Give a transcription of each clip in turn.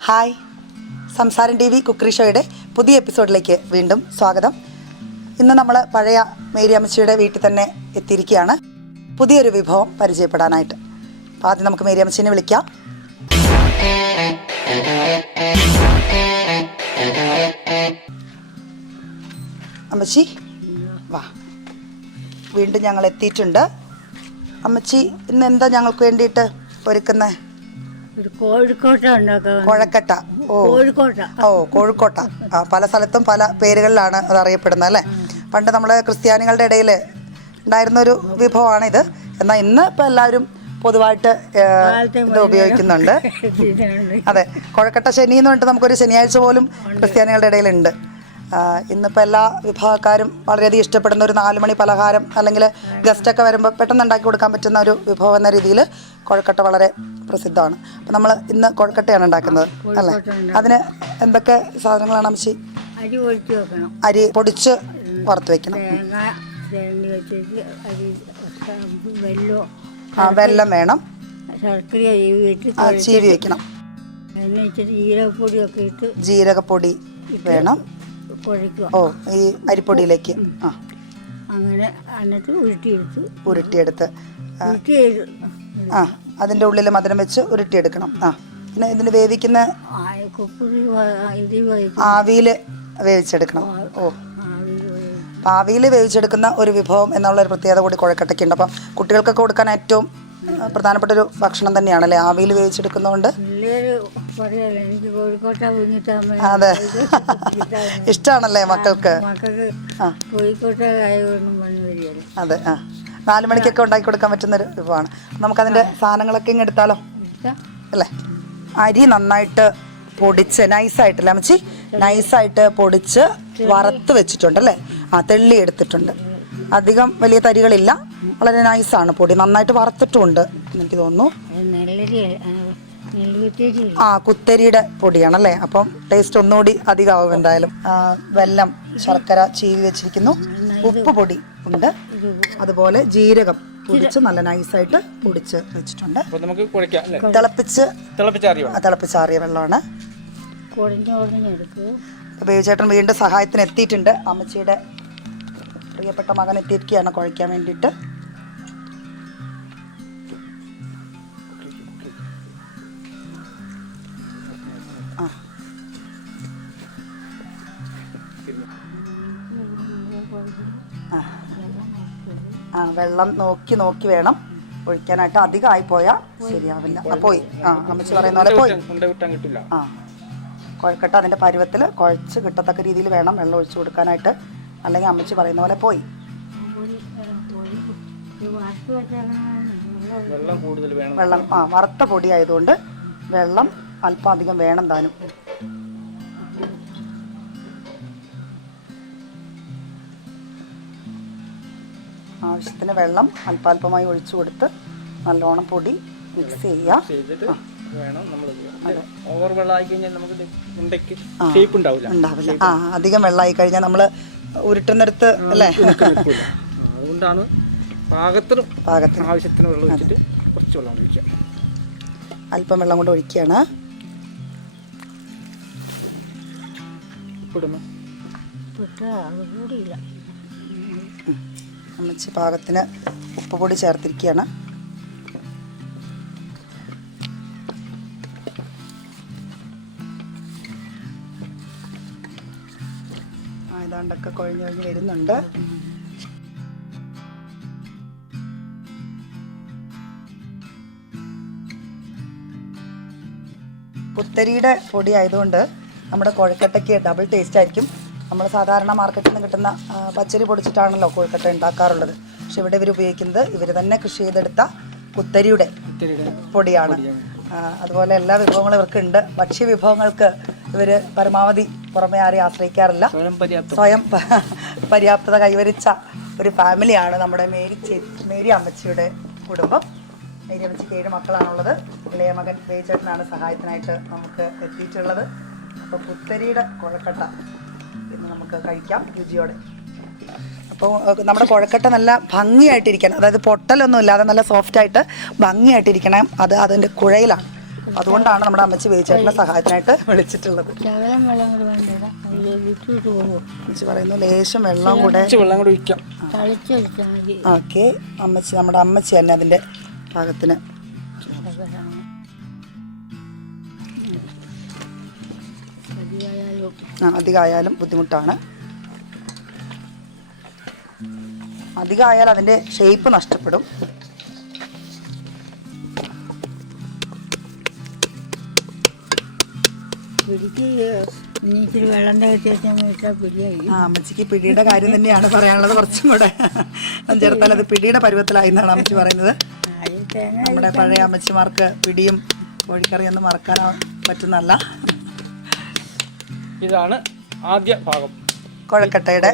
Hi, സംസാരം TV cookery ഷോയുടെ പുതിയ എപ്പിസോഡിലേക്ക് വീണ്ടും സ്വാഗതം. ഇന്ന് നമ്മൾ പഴയ മേരിയമ്മച്ചിയുടെ വീട്ടിൽ തന്നെ എത്തിയിരിക്കുകയാണ് പുതിയൊരു വിഭവം പരിചയപ്പെടാനായിട്ട്. അപ്പോൾ ആദ്യം നമുക്ക് മേരിയമ്മച്ചിനെ വിളിക്കാം. അമ്മച്ചി വാ, വീണ്ടും ഞങ്ങൾ എത്തിയിട്ടുണ്ട്. അമ്മച്ചി ഇന്ന് എന്താ ഞങ്ങൾക്ക് വേണ്ടിയിട്ട് ഒരുക്കുന്നത്? കൊഴക്കട്ട. കോഴിക്കോട്ട. പല സ്ഥലത്തും പല പേരുകളിലാണ് അത് അറിയപ്പെടുന്നത് അല്ലേ. പണ്ട് നമ്മളെ ക്രിസ്ത്യാനികളുടെ ഇടയിൽ ഉണ്ടായിരുന്നൊരു വിഭവമാണിത്. എന്നാൽ ഇന്ന് ഇപ്പം എല്ലാവരും പൊതുവായിട്ട് ഇത് ഉപയോഗിക്കുന്നുണ്ട്. അതെ, കൊഴക്കട്ട ശനി എന്ന് പറഞ്ഞിട്ട് നമുക്കൊരു ശനിയാഴ്ച പോലും ക്രിസ്ത്യാനികളുടെ ഇടയിലുണ്ട്. ഇന്നിപ്പോൾ എല്ലാ വിഭാഗക്കാരും വളരെയധികം ഇഷ്ടപ്പെടുന്ന ഒരു 4 മണി പലഹാരം, അല്ലെങ്കിൽ ഗസ്റ്റൊക്കെ വരുമ്പോൾ പെട്ടെന്ന് ഉണ്ടാക്കി കൊടുക്കാൻ പറ്റുന്ന ഒരു വിഭവം എന്ന രീതിയിൽ കൊഴക്കട്ട വളരെ പ്രസിദ്ധമാണ്. അപ്പം നമ്മൾ ഇന്ന് കൊഴക്കട്ടയാണ് ഉണ്ടാക്കുന്നത് അല്ലേ. അതിന് എന്തൊക്കെ സാധനങ്ങളാണ് അമ്മച്ചി? അരി പൊടിച്ച് വറുത്ത് വെക്കണം. വെള്ളം വേണം. ചീവി വെക്കണം. ജീരകപ്പൊടി വേണം. ഓ, ഈ അരിപ്പൊടിയിലേക്ക് അങ്ങനെ ഉരുട്ടിയെടുത്ത് അതിൻ്റെ ഉള്ളിൽ മധുരം വെച്ച് ഉരുട്ടിയെടുക്കണം. പിന്നെ ഇതിന് വേവിക്കുന്ന ആവിയിൽ വേവിച്ചെടുക്കണം. ഓ, ആവിയിൽ വേവിച്ചെടുക്കുന്ന ഒരു വിഭവം എന്നുള്ളൊരു പ്രത്യേകത കൂടി കുഴക്കട്ടയ്ക്കുണ്ട്. അപ്പം കുട്ടികൾക്കൊക്കെ കൊടുക്കാൻ ഏറ്റവും പ്രധാനപ്പെട്ട ഒരു ഭക്ഷണം തന്നെയാണല്ലേ ആവിയിൽ വേവിച്ചെടുക്കുന്നതുകൊണ്ട്. അതെ, ഇഷ്ടമാണല്ലേ മക്കൾക്ക്? അതെ, 4 മണിക്കൊക്കെ ഉണ്ടാക്കി കൊടുക്കാൻ പറ്റുന്നൊരു വിഭവമാണ്. നമുക്കതിൻ്റെ സാധനങ്ങളൊക്കെ ഇങ്ങ് എടുത്താലോ അല്ലേ. അരി നന്നായിട്ട് പൊടിച്ച് നൈസായിട്ടല്ലേ അമ്മച്ചി, നൈസായിട്ട് പൊടിച്ച് വറുത്ത് വെച്ചിട്ടുണ്ടല്ലേ. തെള്ളി എടുത്തിട്ടുണ്ട്. അധികം വലിയ തരികളില്ല, വളരെ നൈസാണ്. പൊടി നന്നായിട്ട് വറുത്തിട്ടുമുണ്ട് എനിക്ക് തോന്നുന്നു. കുത്തരിയുടെ പൊടിയാണല്ലേ, അപ്പം ടേസ്റ്റ് ഒന്നുകൂടി അധികമാവും എന്തായാലും. വെല്ലം, ശർക്കര ചീവി വെച്ചിരിക്കുന്നു. ഉപ്പ് പൊടി ഉണ്ട്. അതുപോലെ ജീരകം പൊടിച്ച് നല്ല നൈസായിട്ട് പൊടിച്ച് വെച്ചിട്ടുണ്ട്. തിളപ്പിച്ചാറിയ വെള്ളമാണ്. ബേബിചേട്ടൻ വീണ്ടും സഹായത്തിന് എത്തിയിട്ടുണ്ട്. അമ്മച്ചിയുടെ പ്രിയപ്പെട്ട മകൻ എത്തിയിരിക്കുകയാണ് കുഴയ്ക്കാൻ വേണ്ടിയിട്ട്. വെള്ളം നോക്കി വേണം ഒഴിക്കാനായിട്ട്. അധികം ആയിപ്പോയാൽ ശരിയാവില്ല. പോയി അമ്മച്ചി പറയുന്ന പോലെ പോയി. കുഴക്കട്ട അതിൻ്റെ പരുവത്തിൽ കുഴച്ച് കിട്ടത്തക്ക രീതിയിൽ വേണം വെള്ളം ഒഴിച്ചു കൊടുക്കാനായിട്ട്, അല്ലെങ്കിൽ അമ്മച്ചി പറയുന്ന പോലെ പോയി. വെള്ളം വറുത്ത പൊടി ആയതുകൊണ്ട് വെള്ളം അല്പം അധികം വേണം താനും. ആവശ്യത്തിന് വെള്ളം അല്പാൽപമായി ഒഴിച്ചു കൊടുത്ത് നല്ലോണം പൊടി മിക്സ് ചെയ്യുക. ഉണ്ടാവില്ല. അധികം വെള്ളമായി കഴിഞ്ഞാൽ നമ്മൾ ഉരുട്ടുന്നിടത്ത് അല്ലേ. അതുകൊണ്ടാണ് പാകത്തിന് ആവശ്യത്തിന് വെള്ളം ഒഴിച്ചിട്ട് കുറച്ച് വെള്ളം ഒഴിക്കുക. അല്പം വെള്ളം കൊണ്ട് ഒഴിക്കുകയാണ്. അമ്മച്ചി പാകത്തിന് ഉപ്പ് പൊടി ചേർത്തിരിക്കുകയാണ്. ഏതാണ്ടൊക്കെ കുഴഞ്ഞ് വരുന്നുണ്ട്. കുത്തരിയുടെ പൊടി ആയതുകൊണ്ട് നമ്മുടെ കൊഴക്കട്ടയ്ക്ക് ഡബിൾ ടേസ്റ്റ് ആയിരിക്കും. നമ്മൾ സാധാരണ മാർക്കറ്റിൽ നിന്ന് കിട്ടുന്ന പച്ചരി പൊടിച്ചിട്ടാണല്ലോ കൊഴുക്കട്ട ഉണ്ടാക്കാറുള്ളത്. പക്ഷെ ഇവിടെ ഇവർ ഉപയോഗിക്കുന്നത് ഇവർ തന്നെ കൃഷി ചെയ്തെടുത്ത കുത്തരിയുടെ പൊടിയാണ്. അതുപോലെ എല്ലാ വിഭവങ്ങളും ഇവർക്കുണ്ട്. ഭക്ഷ്യ വിഭവങ്ങൾക്ക് ഇവർ പരമാവധി പുറമെ ആരെയും ആശ്രയിക്കാറില്ല. സ്വയം പര്യാപ്തത കൈവരിച്ച ഒരു ഫാമിലിയാണ് നമ്മുടെ മേരി അമ്മച്ചിയുടെ കുടുംബം. മേരി അമ്മച്ചിക്ക് 7 മക്കളാണുള്ളത്. ഇളയ മകൻ ബേബിചേട്ടനാണ് സഹായത്തിനായിട്ട് നമുക്ക് എത്തിയിട്ടുള്ളത്. അപ്പോൾ കുത്തരിയുടെ കൊഴക്കട്ട ഇന്ന് നമുക്ക് കഴിക്കാം രുചിയോടെ. അപ്പോൾ നമ്മുടെ കുഴക്കട്ട നല്ല ഭംഗിയായിട്ടിരിക്കണം, അതായത് പൊട്ടലൊന്നും ഇല്ലാതെ നല്ല സോഫ്റ്റായിട്ട് ഭംഗിയായിട്ടിരിക്കണം. അതിൻ്റെ കുഴയിലാണ്. അതുകൊണ്ടാണ് നമ്മുടെ അമ്മച്ചി വേവിച്ചേട്ടനെ സഹായത്തിനായിട്ട് വിളിച്ചിട്ടുള്ളത്. അമ്മച്ചി പറയുന്നു ലേശം വെള്ളം കൂടെ ഒഴിക്കാം. ഓക്കെ, അമ്മച്ചി നമ്മുടെ അമ്മച്ചി തന്നെ അതിൻ്റെ പാകത്തിന്. അധികമായാലും ബുദ്ധിമുട്ടാണ്. അധികമായാൽ അതിൻ്റെ ഷേപ്പ് നഷ്ടപ്പെടും. അമ്മച്ചിക്ക് പിടിയുടെ കാര്യം തന്നെയാണ് പറയാനുള്ളത്. കുറച്ചും കൂടെ ചേർത്താൽ അത് പിടിയുടെ പരുവത്തിലായി എന്നാണ് അമ്മച്ചി പറയുന്നത്. നമ്മുടെ പഴയ അമ്മച്ചിമാർക്ക് പിടിയും കോഴിക്കറിയൊന്നും മറക്കാൻ പറ്റുന്നല്ല. ഇതാണ് ആദ്യ ഭാഗം. കൊഴക്കട്ടയുടെ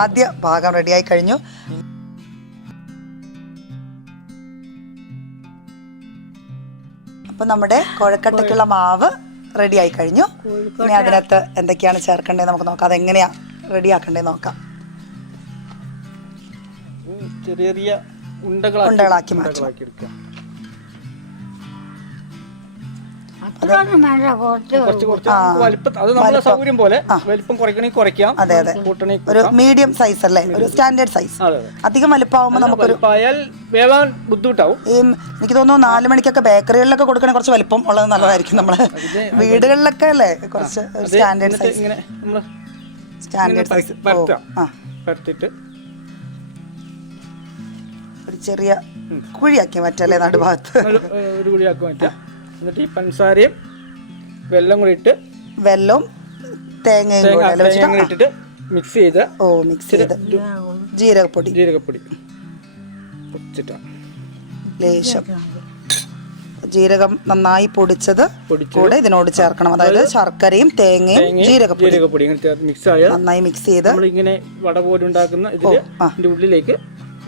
ആദ്യ ഭാഗം റെഡിയായി കഴിഞ്ഞു. അപ്പം നമ്മുടെ കൊഴക്കട്ടയ്ക്കുള്ള മാവ് റെഡിയായി കഴിഞ്ഞു. ഇനി അതിനകത്ത് എന്തൊക്കെയാണ് ചേർക്കേണ്ടത് നമുക്ക് നോക്കാം. അതെങ്ങനെയാ റെഡിയാക്കേണ്ടത് നോക്കാം. ചെറിയ ചെറിയ ഉണ്ടകളാക്കി എടുക്കുക. സൗകര്യം പോലെ വലിപ്പം കുറയ്ക്കണമെങ്കിൽ കുറയ്ക്കാം. അതെ അതെ, ഒരു മീഡിയം സൈസ് അല്ലേ, ഒരു സ്റ്റാൻഡേർഡ് സൈസ്. അധികം വലിപ്പമാകുമ്പോൾ നമുക്കൊരു വേവാൻ ബുദ്ധിമുട്ടാവും. എനിക്ക് തോന്നുന്നു 4 മണിക്കൊക്കെ ബേക്കറികളിലൊക്കെ കൊടുക്കണേ കുറച്ച് വലിപ്പം ഉള്ളത് നല്ലതായിരിക്കും. നമ്മള് വീടുകളിലൊക്കെ അല്ലേ കുറച്ച് സ്റ്റാൻഡേർഡ് സൈസ്. സ്റ്റാൻഡേർഡ് സൈസ് പരത്തിട്ട് ഒരു ചെറിയ കുഴിയാക്കി മാറ്റല്ലേ നടുഭാഗത്ത്. ഒരു കുഴിയാക്കി മാറ്റാം. എന്നിട്ട് ഈ പഞ്ചസാരയും വെള്ളം കൂടി ഇട്ട് വെല്ലവും തേങ്ങയും കൂടെ ഇട്ടിട്ട് മിക്സ് ചെയ്ത് മിക്സ് ചെയ്ത് ജീരകപ്പൊടി ലേശം ജീരകം നന്നായി പൊടിച്ചത് കൂടെ ഇതിനോട് ചേർക്കണം. അതായത് ശർക്കരയും തേങ്ങയും ജീരകപ്പൊടി മിക്സ് ആയ നന്നായി മിക്സ് ചെയ്ത് ഇങ്ങനെ വട പോലെ ഉണ്ടാക്കുന്ന ഇതിന്റെ ഉള്ളിലേക്ക്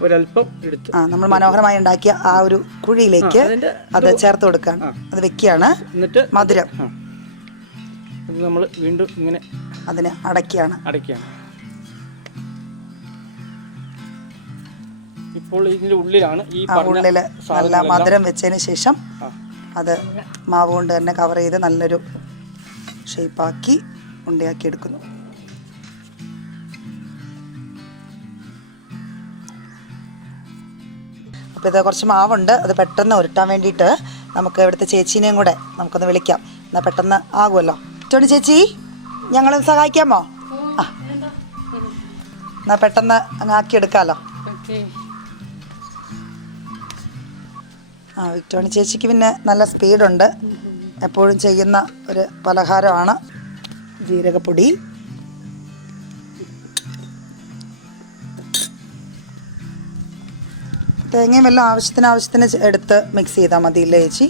ഒരല്പം എടുത്ത് നമ്മൾ മനോഹരമായി ഉണ്ടാക്കിയ ആ ഒരു കുഴിയിലേക്ക് അത് ചേർത്ത് കൊടുക്കാൻ അത് വെക്കുകയാണ്. എന്നിട്ട് മധുരം നമ്മൾ വീണ്ടും ഇങ്ങനെ അതിനെ അടയ്ക്കുകയാണ്. ഇപ്പോൾ ഇതിന്റെ ഉള്ളിലാണ് ഈ ഉള്ളില് നല്ല മധുരം വെച്ചതിന് ശേഷം അത് മാവ് കൊണ്ട് തന്നെ കവർ ചെയ്ത് നല്ലൊരു ഷേപ്പാക്കി ഉണ്ടയാക്കി എടുക്കുന്നു. അപ്പോൾ ഇത് കുറച്ച് മാവുണ്ട്, അത് പെട്ടെന്ന് ഉരുട്ടാൻ വേണ്ടിയിട്ട് നമുക്ക് ഇവിടുത്തെ ചേച്ചീനെയും കൂടെ നമുക്കൊന്ന് വിളിക്കാം. എന്നാൽ പെട്ടെന്ന് ആകുമല്ലോ. ടോണി ചേച്ചി, ഞങ്ങളെ സഹായിക്കാമോ? എന്നാൽ പെട്ടെന്ന് അങ്ങ് ആക്കിയെടുക്കാമല്ലോ. വിക്ടോണി ചേച്ചിക്ക് പിന്നെ നല്ല സ്പീഡുണ്ട്. എപ്പോഴും ചെയ്യുന്ന ഒരു പലഹാരമാണ് ജീരകപ്പൊടി. തേങ്ങയും എല്ലാം ആവശ്യത്തിന് എടുത്ത് മിക്സ് ചെയ്താൽ മതിയില്ലേ ചേച്ചി?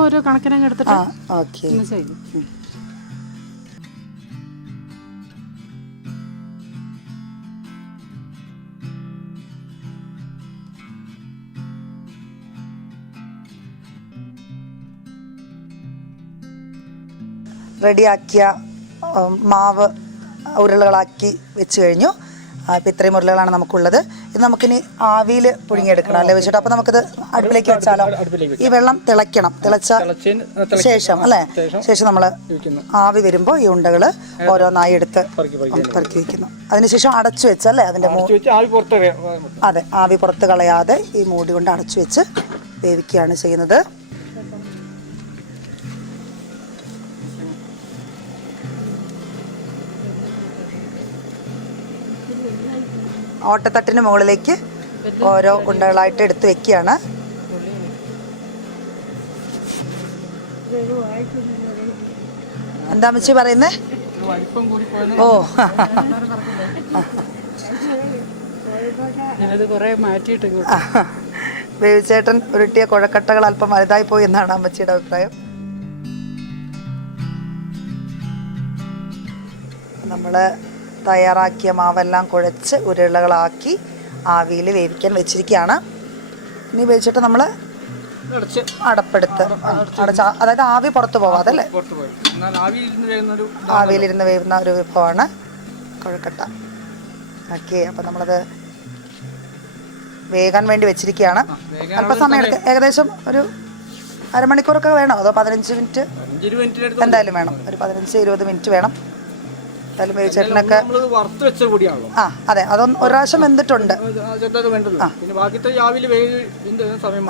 ഓരോ കണക്കിനങ്ങ് എടുത്തിട്ട് ഓക്കെ. റെഡിയാക്കിയ മാവ് ഉരുളകളാക്കി വെച്ച് കഴിഞ്ഞു. ഇപ്പം ഇത്രയും ഉരുളകളാണ് നമുക്കുള്ളത്. ഇത് നമുക്കിനി ആവിയിൽ പുഴുങ്ങിയെടുക്കണം അല്ലേ വെച്ചിട്ട്. അപ്പോൾ നമുക്കിത് അടുപ്പിലേക്ക് വെച്ചാലോ? ഈ വെള്ളം തിളയ്ക്കണം. തിളച്ച ശേഷം അല്ലേ, ശേഷം നമ്മൾ ആവി വരുമ്പോൾ ഈ ഉണ്ടകൾ ഓരോന്നായി എടുത്ത് പെറുക്കി വയ്ക്കുന്നു. അതിനുശേഷം അടച്ചു വെച്ചല്ലേ അതിൻ്റെ അതെ, ആവി പുറത്ത് കളയാതെ ഈ മൂടി കൊണ്ട് അടച്ചു വെച്ച് വേവിക്കുകയാണ് ചെയ്യുന്നത്. ഓട്ടത്തട്ടിന് മുകളിലേക്ക് ഓരോ ഉണ്ടകളായിട്ട് എടുത്ത് വെക്കുകയാണ്. എന്താ അമ്മച്ചി പറയുന്നേ? വേവിച്ചേട്ടൻ ഉരുട്ടിയ കൊഴക്കട്ടകൾ അല്പം വലുതായി പോയി എന്നാണ് അമ്മച്ചിയുടെ അഭിപ്രായം. നമ്മൾ തയ്യാറാക്കിയ മാവെല്ലാം കുഴച്ച് ഉരുളകളാക്കി ആവിയിൽ വേവിക്കാൻ വെച്ചിരിക്കുകയാണ്. ഇനി വെച്ചിട്ട് നമ്മൾ അടപ്പെടുത്ത് അതായത് ആവി പുറത്ത് പോവാതെ അല്ലേ, ആവിയിലിരുന്ന് വേവുന്ന ഒരു വിഭവമാണ് കൊഴുക്കട്ട. ഓക്കെ, അപ്പം നമ്മളത് വേകാൻ വേണ്ടി വെച്ചിരിക്കുകയാണ്. അല്പസമയം എടുക്കുക, ഏകദേശം ഒരു അരമണിക്കൂറൊക്കെ വേണോ അതോ 15 മിനിറ്റ് എന്തായാലും വേണം, ഒരു 15-20 മിനിറ്റ് വേണം. എന്തായാലും വേവിച്ചേട്ടനൊക്കെ ആ അതെ, അതൊന്ന് ഒരു പ്രാവശ്യം വെന്തിട്ടുണ്ട്.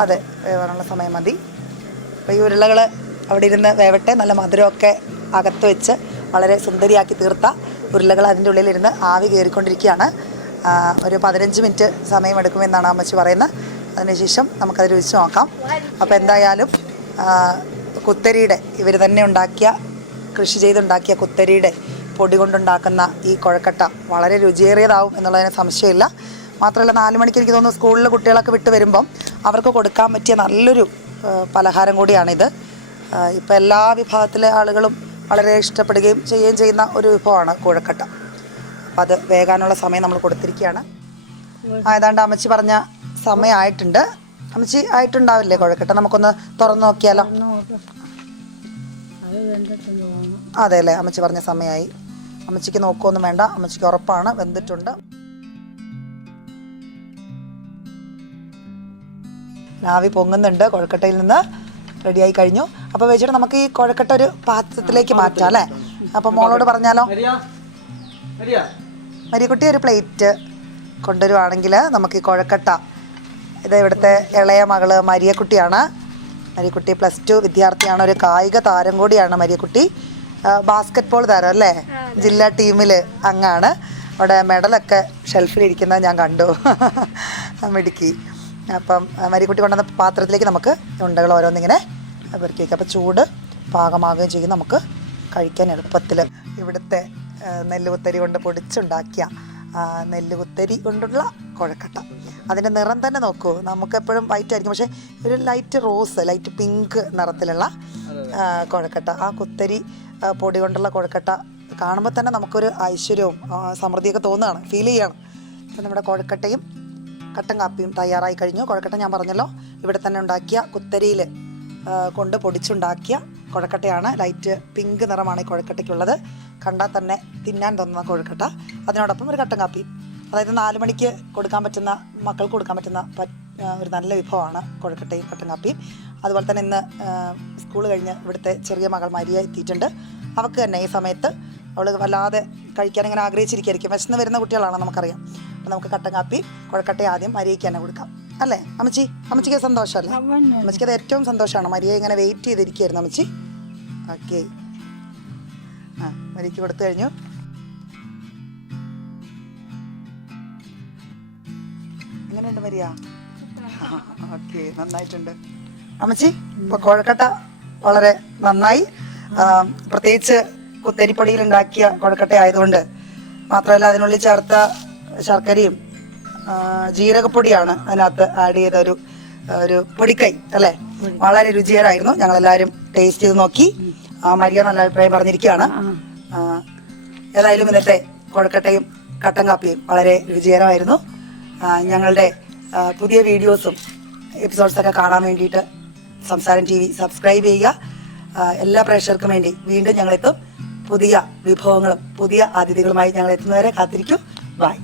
അതെ, വേവാനുള്ള സമയം മതി. അപ്പോൾ ഈ ഉരുളകൾ അവിടെ ഇരുന്ന് വേവട്ടെ. നല്ല മധുരമൊക്കെ അകത്ത് വെച്ച് വളരെ സുന്ദരിയാക്കി തീർത്ത ഉരുളകൾ അതിൻ്റെ ഉള്ളിലിരുന്ന് ആവി കയറിക്കൊണ്ടിരിക്കുകയാണ്. ഒരു 15 മിനിറ്റ് സമയമെടുക്കുമെന്നാണ് അമ്മച്ചി പറയുന്നത്. അതിനുശേഷം നമുക്കത് രുചിച്ച് നോക്കാം. അപ്പോൾ എന്തായാലും കുത്തരിയുടെ ഇവർ തന്നെ ഉണ്ടാക്കിയ, കൃഷി ചെയ്തുണ്ടാക്കിയ കുത്തരിയുടെ പൊടി കൊണ്ടുണ്ടാക്കുന്ന ഈ കുഴക്കട്ട വളരെ രുചിയേറിയതാവും എന്നുള്ളതിന് സംശയമില്ല. മാത്രമല്ല 4 മണിക്ക് എനിക്ക് തോന്നുന്നു സ്കൂളിൽ കുട്ടികളൊക്കെ വിട്ട് വരുമ്പം അവർക്ക് കൊടുക്കാൻ പറ്റിയ നല്ലൊരു പലഹാരം കൂടിയാണിത്. ഇപ്പോൾ എല്ലാ വിഭാഗത്തിലെ ആളുകളും വളരെ ഇഷ്ടപ്പെടുകയും ചെയ്യുന്ന ഒരു വിഭവമാണ് കുഴക്കട്ട. അപ്പം അത് വേകാനുള്ള സമയം നമ്മൾ കൊടുത്തിരിക്കുകയാണ്. ഏതാണ്ട് അമ്മച്ചി പറഞ്ഞ സമയമായിട്ടുണ്ട്. അമ്മച്ചി ആയിട്ടുണ്ടാവില്ലേ കുഴക്കട്ട? നമുക്കൊന്ന് തുറന്നു നോക്കിയാലോ? അതെ അല്ലേ, അമ്മച്ചി പറഞ്ഞ സമയമായി. അമ്മച്ചിക്ക് നോക്കുകയൊന്നും വേണ്ട, അമ്മച്ചിക്ക് ഉറപ്പാണ് വെന്തിട്ടുണ്ട്. ആവി പൊങ്ങുന്നുണ്ട്, കുഴക്കട്ടയിൽ നിന്ന് റെഡിയായി കഴിഞ്ഞു. അപ്പോൾ വെച്ചിട്ട് നമുക്ക് ഈ കുഴക്കട്ട ഒരു പാത്രത്തിലേക്ക് മാറ്റാം അല്ലേ? അപ്പം മോളോട് പറഞ്ഞാലോ? മരിയക്കുട്ടി ഒരു പ്ലേറ്റ് കൊണ്ടുവരുവാണെങ്കിൽ നമുക്ക് ഈ കുഴക്കട്ട, ഇത് ഇവിടുത്തെ ഇളയ മകള് മരിയക്കുട്ടിയാണ്. മരിയക്കുട്ടി +2 വിദ്യാർത്ഥിയാണ്, ഒരു കായിക താരം കൂടിയാണ് മരിയക്കുട്ടി. ബാസ്കറ്റ് ബോൾ താരം അല്ലേ? ജില്ലാ ടീമിൽ അംഗമാണ്. അവിടെ മെഡലൊക്കെ ഷെൽഫിലിരിക്കുന്നത് ഞാൻ കണ്ടു. മിടുക്കി. അപ്പം മരിയക്കുട്ടി കൊണ്ടുവന്ന പാത്രത്തിലേക്ക് നമുക്ക് ഉണ്ടകൾ ഓരോന്നിങ്ങനെ പെറുക്കി വയ്ക്കാം. അപ്പോൾ ചൂട് പാകമാകുകയും ചെയ്യും, നമുക്ക് കഴിക്കാൻ എളുപ്പത്തിൽ. ഇവിടുത്തെ നെല്ലുകുത്തരി കൊണ്ട് പൊടിച്ചുണ്ടാക്കിയ നെല്ലുകുത്തരി കൊണ്ടുള്ള കുഴക്കട്ട, അതിൻ്റെ നിറം തന്നെ നോക്കൂ. നമുക്കെപ്പോഴും വൈറ്റ് ആയിരിക്കും, പക്ഷേ ഒരു ലൈറ്റ് റോസ്, ലൈറ്റ് പിങ്ക് നിറത്തിലുള്ള കുഴക്കട്ട. ആ കുത്തരി പൊടി കൊണ്ടുള്ള കുഴക്കട്ട കാണുമ്പോൾ തന്നെ നമുക്കൊരു ഐശ്വര്യവും സമൃദ്ധിയൊക്കെ തോന്നുകയാണ്, ഫീൽ ചെയ്യണം. അപ്പം നമ്മുടെ കുഴക്കട്ടയും കട്ടൻ കാപ്പിയും തയ്യാറായി കഴിഞ്ഞു. കുഴക്കട്ട ഞാൻ പറഞ്ഞല്ലോ, ഇവിടെ തന്നെ ഉണ്ടാക്കിയ കുത്തരിയിൽ കൊണ്ട് പൊടിച്ചുണ്ടാക്കിയ കുഴക്കട്ടയാണ്. ലൈറ്റ് പിങ്ക് നിറമാണ് ഈ കുഴക്കട്ടയ്ക്കുള്ളത്. കണ്ടാൽ തന്നെ തിന്നാൻ തോന്നുന്ന കുഴക്കട്ട. അതിനോടൊപ്പം ഒരു കട്ടൻ കാപ്പി, അതായത് 4 മണിക്ക് കൊടുക്കാൻ പറ്റുന്ന, മക്കൾക്ക് കൊടുക്കാൻ പറ്റുന്ന ഒരു നല്ല വിഭവമാണ് കുഴക്കട്ടയും കട്ടൻ കാപ്പിയും. അതുപോലെ തന്നെ ഇന്ന് സ്കൂൾ കഴിഞ്ഞ് ഇവിടുത്തെ ചെറിയ മകൾ മരിയ എത്തിയിട്ടുണ്ട്. അവൾക്ക് തന്നെ ഈ സമയത്ത് അവൾ വല്ലാതെ കഴിക്കാൻ ഇങ്ങനെ ആഗ്രഹിച്ചിരിക്കുകയായിരിക്കും. വിശന്ന് വരുന്ന കുട്ടികളാണ്, നമുക്കറിയാം. അപ്പോൾ നമുക്ക് കട്ടൻ കാപ്പി കുഴക്കട്ട ആദ്യം മരിയയ്ക്ക് തന്നെ കൊടുക്കാം അല്ലേ അമ്മച്ചിക്ക് സന്തോഷമല്ലേ? അമ്മച്ചിക്ക് അത് ഏറ്റവും സന്തോഷമാണ്. മരിയ ഇങ്ങനെ വെയിറ്റ് ചെയ്തിരിക്കുകയായിരുന്നു അമ്മച്ചി. ഓക്കെ, മരിയയ്ക്ക് കൊടുത്തു കഴിഞ്ഞു. എങ്ങനെയുണ്ട് മരിയ? ഓക്കെ, നന്നായിട്ടുണ്ട് അമ്മച്ചി. ഇപ്പോൾ കുഴക്കട്ട വളരെ നന്നായി. പ്രത്യേകിച്ച് കുത്തരിപ്പൊടിയിൽ ഉണ്ടാക്കിയ കുഴക്കട്ട ആയതുകൊണ്ട്, മാത്രമല്ല അതിനുള്ളിൽ ചേർത്ത ശർക്കരയും ജീരകപ്പൊടിയാണ് അതിനകത്ത് ആഡ് ചെയ്ത ഒരു പൊടിക്കൈ അല്ലേ? വളരെ രുചികരമായിരുന്നു. ഞങ്ങളെല്ലാവരും ടേസ്റ്റ് ചെയ്ത് നോക്കി. മരിയ നല്ല അഭിപ്രായം പറഞ്ഞിരിക്കുകയാണ്. ഏതായാലും ഇന്നത്തെ കുഴക്കട്ടയും കട്ടൻ കാപ്പിയും വളരെ രുചികരമായിരുന്നു. ഞങ്ങളുടെ പുതിയ വീഡിയോസും എപ്പിസോഡ്സൊക്കെ കാണാൻ വേണ്ടിയിട്ട് സംസാരം TV സബ്സ്ക്രൈബ് ചെയ്യുക. എല്ലാ പ്രേക്ഷകർക്കും വേണ്ടി വീണ്ടും ഞങ്ങളെത്തും. പുതിയ വിഭവങ്ങളും പുതിയ അതിഥികളുമായി ഞങ്ങൾ എത്തുന്നവരെ കാത്തിരിക്കും. ബൈ.